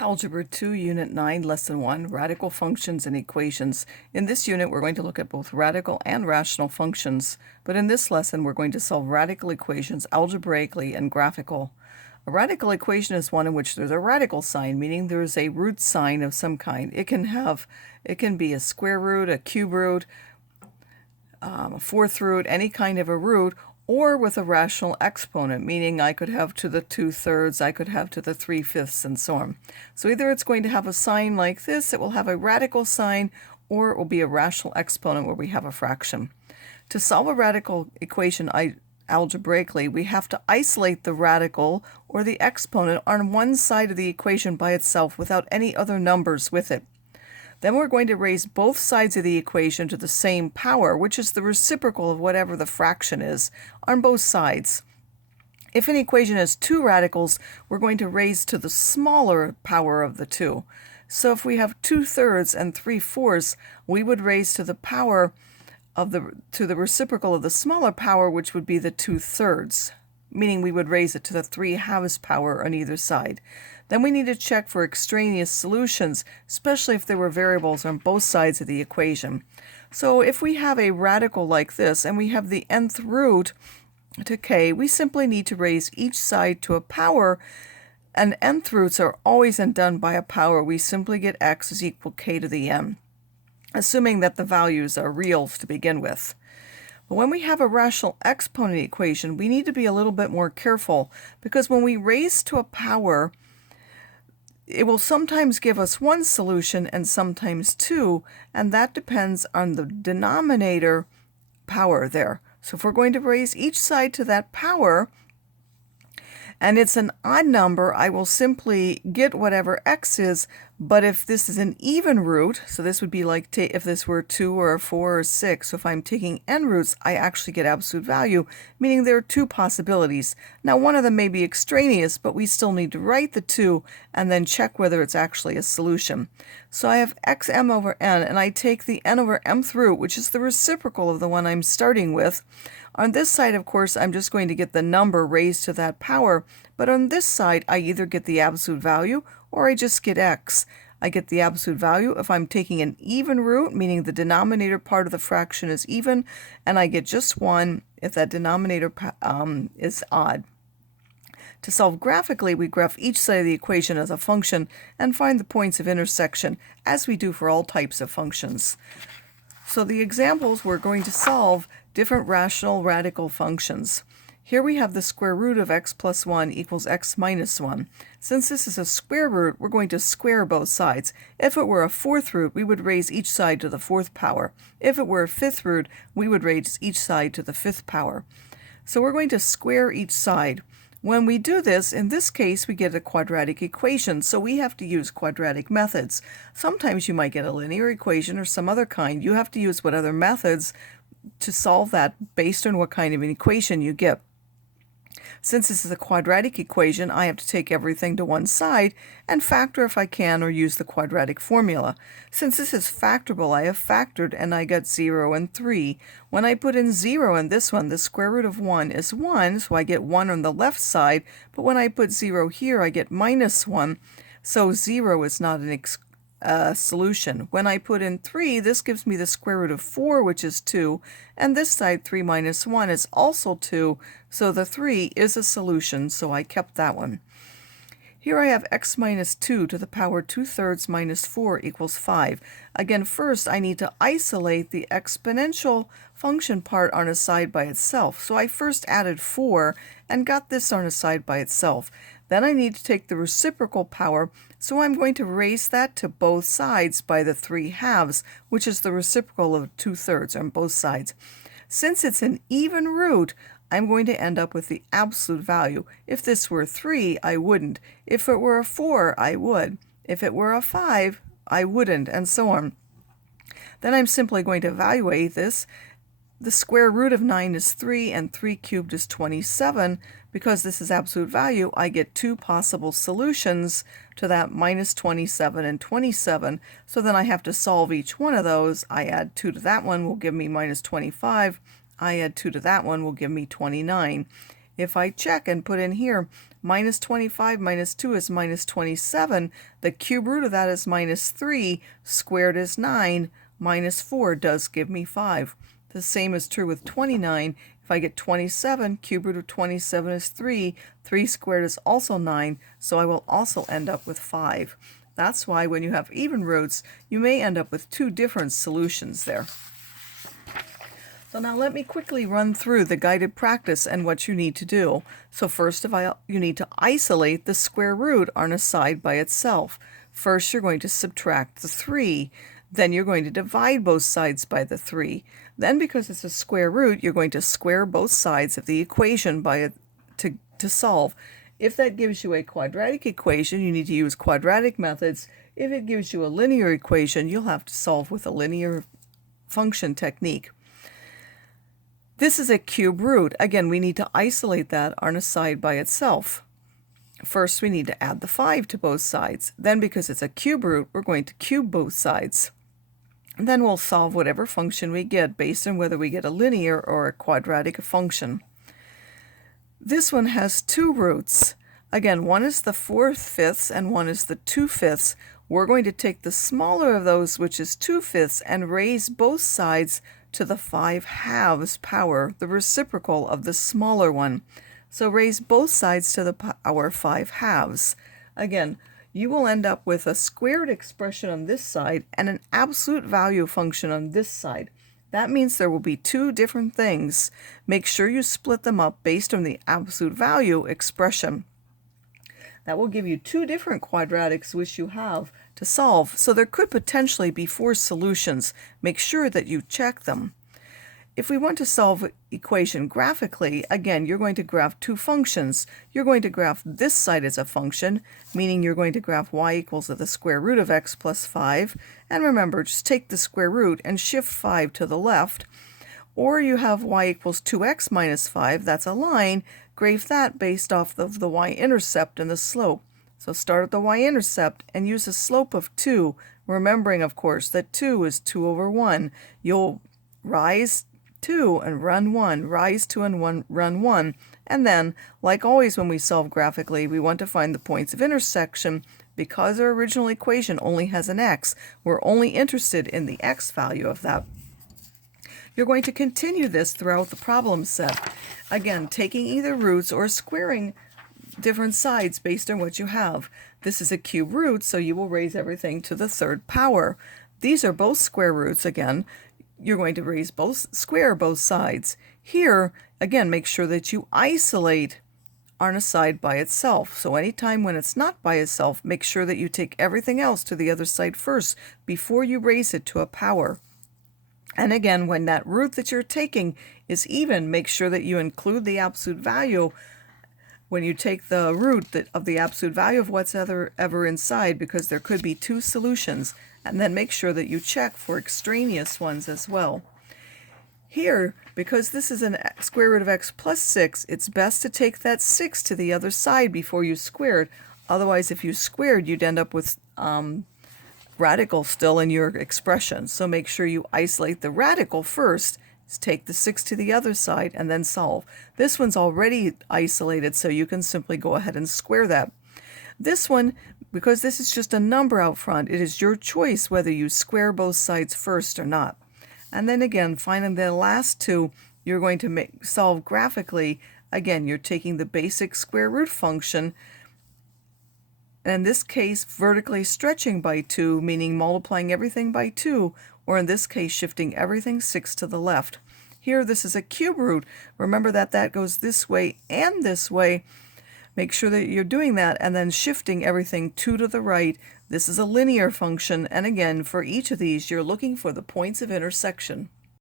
Algebra 2, Unit 9, Lesson 1, Radical Functions and Equations. In this unit, we're going to look at both radical and rational functions, but in this lesson, we're going to solve radical equations algebraically and graphical. A radical equation is one in which there's a radical sign, meaning there is a root sign of some kind. It can be a square root, a cube root, a fourth root, any kind of a root, or with a rational exponent, meaning I could have to the 2/3, I could have to the 3/5, and so on. So either it's going to have a sign like this, it will have a radical sign, or it will be a rational exponent where we have a fraction. To solve a radical equation algebraically, we have to isolate the radical or the exponent on one side of the equation by itself without any other numbers with it. Then we're going to raise both sides of the equation to the same power, which is the reciprocal of whatever the fraction is, on both sides. If an equation has two radicals, we're going to raise to the smaller power of the two. So if we have 2/3 and 3/4, we would raise to the power of the reciprocal of the smaller power, which would be the 2/3, meaning we would raise it to the 3/2 power on either side. Then we need to check for extraneous solutions, especially if there were variables on both sides of the equation. So if we have a radical like this and we have the nth root to k, we simply need to raise each side to a power, and nth roots are always done by a power. We simply get x is equal k to the n, assuming that the values are real to begin with. But when we have a rational exponent equation, we need to be a little bit more careful, because when we raise to a power, it will sometimes give us one solution and sometimes two, and that depends on the denominator power there. So if we're going to raise each side to that power, and it's an odd number, I will simply get whatever x is. But if this is an even root, so this would be like if this were 2 or 4 or 6, so if I'm taking n roots, I actually get absolute value, meaning there are two possibilities. Now one of them may be extraneous, but we still need to write the two and then check whether it's actually a solution. So I have xm over n, and I take the n over mth root, which is the reciprocal of the one I'm starting with. On this side, of course, I'm just going to get the number raised to that power, but on this side, I either get the absolute value or I just get x. I get the absolute value if I'm taking an even root, meaning the denominator part of the fraction is even, and I get just 1 if that denominator is odd. To solve graphically, we graph each side of the equation as a function and find the points of intersection, as we do for all types of functions. So the examples, we're going to solve different rational radical functions. Here we have the square root of x plus 1 equals x minus 1. Since this is a square root, we're going to square both sides. If it were a fourth root, we would raise each side to the fourth power. If it were a fifth root, we would raise each side to the fifth power. So we're going to square each side. When we do this, in this case, we get a quadratic equation, so we have to use quadratic methods. Sometimes you might get a linear equation or some other kind. You have to use what other methods to solve that based on what kind of an equation you get. Since this is a quadratic equation, I have to take everything to one side and factor if I can, or use the quadratic formula. Since this is factorable, I have factored and I got 0 and 3. When I put in 0 in this one, the square root of 1 is 1, so I get 1 on the left side, but when I put 0 here, I get minus 1, so 0 is not an solution. When I put in 3, this gives me the square root of 4, which is 2, and this side 3 minus 1 is also 2, so the 3 is a solution, so I kept that one. Here I have x minus 2 to the power 2/3 minus 4 equals 5. Again, first I need to isolate the exponential function part on a side by itself. So I first added 4 and got this on a side by itself. Then I need to take the reciprocal power, so I'm going to raise that to both sides by the 3/2, which is the reciprocal of 2/3 on both sides. Since it's an even root, I'm going to end up with the absolute value. If this were 3, I wouldn't. If it were a 4, I would. If it were a 5, I wouldn't, and so on. Then I'm simply going to evaluate this. The square root of 9 is 3, and 3 cubed is 27. Because this is absolute value, I get two possible solutions to that, minus 27 and 27. So then I have to solve each one of those. I add 2 to that one will give me minus 25. I add 2 to that one will give me 29. If I check and put in here minus 25 minus 2 is minus 27, the cube root of that is minus 3, squared is 9, minus 4 does give me 5. The same is true with 29. If I get 27, cube root of 27 is 3, 3 squared is also 9, so I will also end up with 5. That's why when you have even roots, you may end up with two different solutions there. So now let me quickly run through the guided practice and what you need to do. So first of all, you need to isolate the square root on a side by itself. First, you're going to subtract the 3. Then you're going to divide both sides by the 3. Then, because it's a square root, you're going to square both sides of the equation by to solve. If that gives you a quadratic equation, you need to use quadratic methods. If it gives you a linear equation, you'll have to solve with a linear function technique. This is a cube root. Again, we need to isolate that on a side by itself. First, we need to add the 5 to both sides. Then, because it's a cube root, we're going to cube both sides. And then we'll solve whatever function we get based on whether we get a linear or a quadratic function. This one has two roots. Again, one is the 4/5 and one is the 2/5. We're going to take the smaller of those, which is 2/5, and raise both sides to the 5/2 power, the reciprocal of the smaller one. So raise both sides to the power 5/2. Again, you will end up with a squared expression on this side and an absolute value function on this side. That means there will be two different things. Make sure you split them up based on the absolute value expression. That will give you two different quadratics which you have to solve. So there could potentially be 4 solutions. Make sure that you check them. If we want to solve an equation graphically, again, you're going to graph two functions. You're going to graph this side as a function, meaning you're going to graph y equals to the square root of x plus 5. And remember, just take the square root and shift 5 to the left. Or you have y equals 2x minus 5. That's a line. Graph that based off of the y-intercept and the slope. So start at the y-intercept and use a slope of 2, remembering, of course, that 2 is 2 over 1. You'll rise 2 and run 1, rise 2 and run 1, and then, like always when we solve graphically, we want to find the points of intersection. Because our original equation only has an x, we're only interested in the x value of that. You're going to continue this throughout the problem set. Again, taking either roots or squaring different sides based on what you have. This is a cube root, so you will raise everything to the 3rd power. These are both square roots again. You're going to square both sides. Here, again, make sure that you isolate on a side by itself. So anytime when it's not by itself, make sure that you take everything else to the other side first before you raise it to a power. And again, when that root that you're taking is even, make sure that you include the absolute value when you take the root of the absolute value of what's ever inside, because there could be two solutions. And then make sure that you check for extraneous ones as well. Here, because this is a square root of x plus 6, it's best to take that 6 to the other side before you square it. Otherwise, if you squared, you'd end up with radical still in your expression. So make sure you isolate the radical first. Take the 6 to the other side and then solve. This one's already isolated, so you can simply go ahead and square that. This one, because this is just a number out front, it is your choice whether you square both sides first or not. And then again, finding the last two, you're going to solve graphically. Again, you're taking the basic square root function, and in this case, vertically stretching by 2, meaning multiplying everything by 2, or in this case, shifting everything 6 to the left. Here, this is a cube root. Remember that that goes this way and this way. Make sure that you're doing that, and then shifting everything 2 to the right. This is a linear function, and again, for each of these, you're looking for the points of intersection.